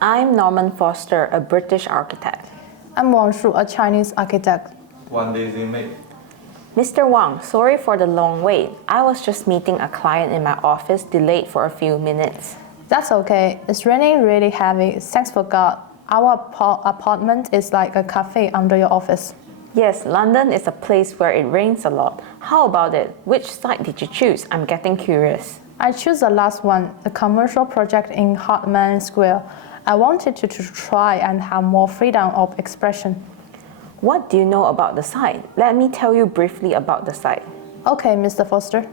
I'm Norman Foster, a British architect. I'm Wang Shu, a Chinese architect. One day they make. Mr. Wang, sorry for the long wait. I was just meeting a client in my office, delayed for a few minutes. That's okay. It's raining really heavy. Thanks for God. Our apartment is like a cafe under your office. Yes, London is a place where it rains a lot. How about it? Which site did you choose? I'm getting curious. I choose the last one, the commercial project in Hartman Square. I wanted to try and have more freedom of expression. What do you know about the site? Let me tell you briefly about the site. Okay, Mr. Foster.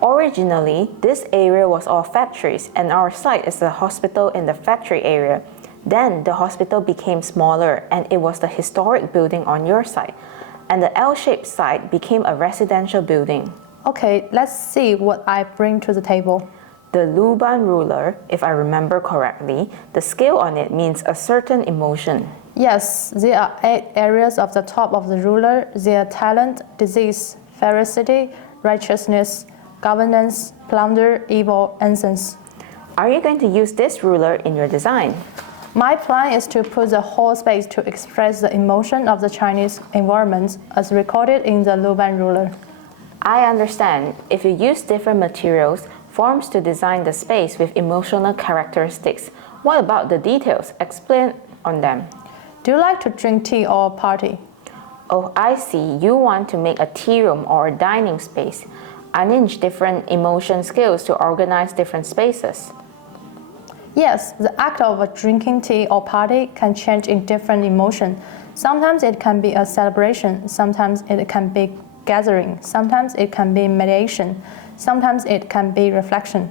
Originally, this area was all factories, and our site is a hospital in the factory area. Then the hospital became smaller, and it was the historic building on your site. And the L-shaped site became a residential building. Okay, let's see what I bring to the table. The Luban ruler, if I remember correctly, the scale on it means a certain emotion. Yes, there are 8 areas of the top of the ruler. They are talent, disease, ferocity, righteousness, governance, plunder, evil, innocence. Are you going to use this ruler in your design? My plan is to put the whole space to express the emotion of the Chinese environment as recorded in the Luban ruler. I understand. If you use different materials, forms to design the space with emotional characteristics, what about the details? Explain on them. Do you like to drink tea or party? Oh, I see. You want to make a tea room or a dining space. Arrange different emotion scales to organize different spaces. Yes, the act of drinking tea or party can change in different emotion. Sometimes it can be a celebration, sometimes it can be gathering, sometimes it can be meditation, sometimes it can be reflection.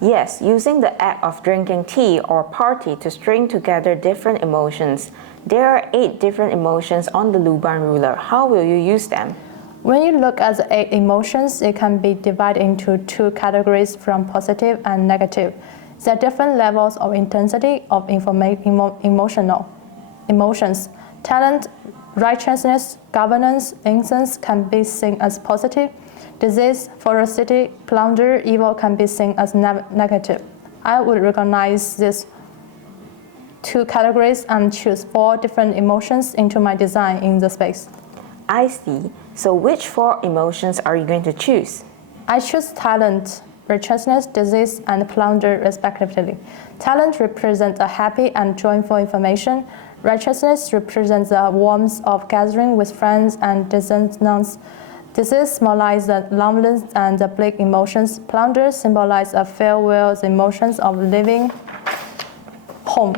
Yes, using the act of drinking tea or party to string together different emotions. There are 8 different emotions on the Luban ruler. How will you use them? When you look at the 8 emotions, it can be divided into 2 categories from positive and negative. There are different levels of intensity of emotions. Talent, righteousness, governance, innocence can be seen as positive. Disease, ferocity, plunder, evil can be seen as negative. I would recognize these 2 categories and choose 4 different emotions into my design in the space. I see. So which 4 emotions are you going to choose? I choose talent, righteousness, disease, and plunder respectively. Talent represents a happy and joyful information. Righteousness represents the warmth of gathering with friends and dissonance. Disease symbolizes the loneliness and the bleak emotions. Plunder symbolizes a farewell, the emotions of leaving home.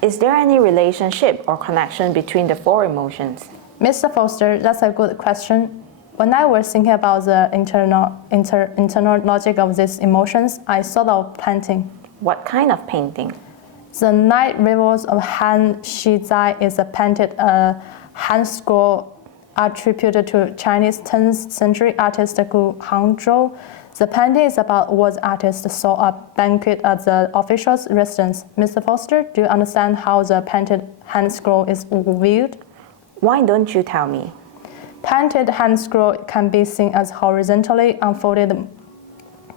Is there any relationship or connection between the 4 emotions? Mr. Foster, that's a good question. When I was thinking about the internal logic of these emotions, I thought of painting. What kind of painting? The Night Rivers of Han Shizai is a painted hand scroll attributed to Chinese 10th century artist Gu Hangzhou. The painting is about what the artist saw a banquet at the official's residence. Mr. Foster, do you understand how the painted hand scroll is viewed? Why don't you tell me? Painted hand scroll can be seen as horizontally unfolded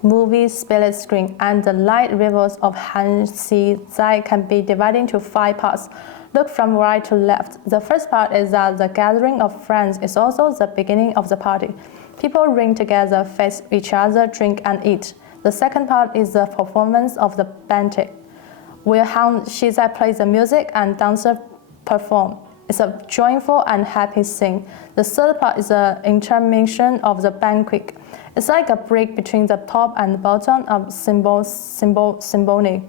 movie split screen, and the light rivers of Han Xizai can be divided into 5 parts. Look from right to left. The first part is that the gathering of friends is also the beginning of the party. People ring together, face each other, drink and eat. The second part is the performance of the banquet, where Han Xizai plays the music and dancers perform. It's a joyful and happy scene. The third part is the intermission of the banquet. It's like a break between the top and the bottom of symphony.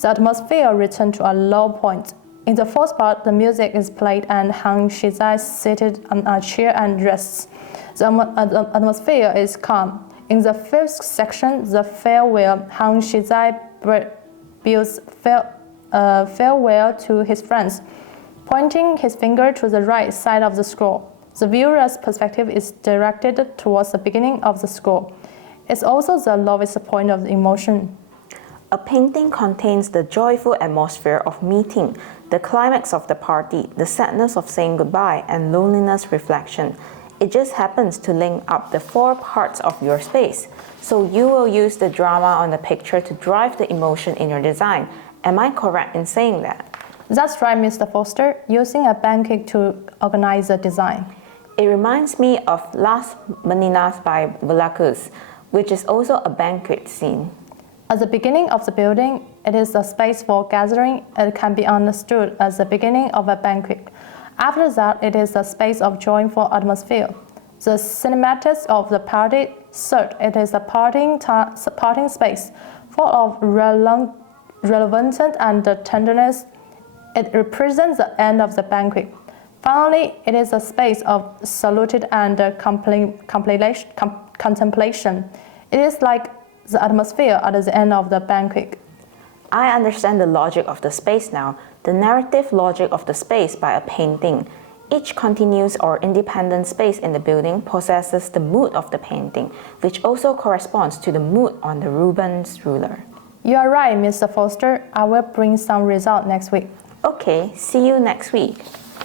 The atmosphere returns to a low point. In the fourth part, the music is played and Han Shizai seated on a chair and rests. The atmosphere is calm. In the fifth section, the farewell, Han Shizai bids farewell to his friends, pointing his finger to the right side of the scroll. The viewer's perspective is directed towards the beginning of the scroll. It's also the lowest point of the emotion. A painting contains the joyful atmosphere of meeting, the climax of the party, the sadness of saying goodbye, and loneliness reflection. It just happens to link up the 4 parts of your space. So you will use the drama on the picture to drive the emotion in your design, Am I correct in saying that? That's right, Mr. Foster, using a banquet to organize the design. It reminds me of Las Meninas by Velázquez, which is also a banquet scene. At the beginning of the building, it is a space for gathering. It can be understood as the beginning of a banquet. After that, it is a space of joy for atmosphere. The cinematics of the party. Third, it is a parting space full of relevance and tenderness. It represents the end of the banquet. Finally, it is a space of solitude and contemplation. It is like the atmosphere at the end of the banquet. I understand the logic of the space now, the narrative logic of the space by a painting. Each continuous or independent space in the building possesses the mood of the painting, which also corresponds to the mood on the Rubens ruler. You are right, Mr. Foster. I will bring some result next week. Okay, see you next week.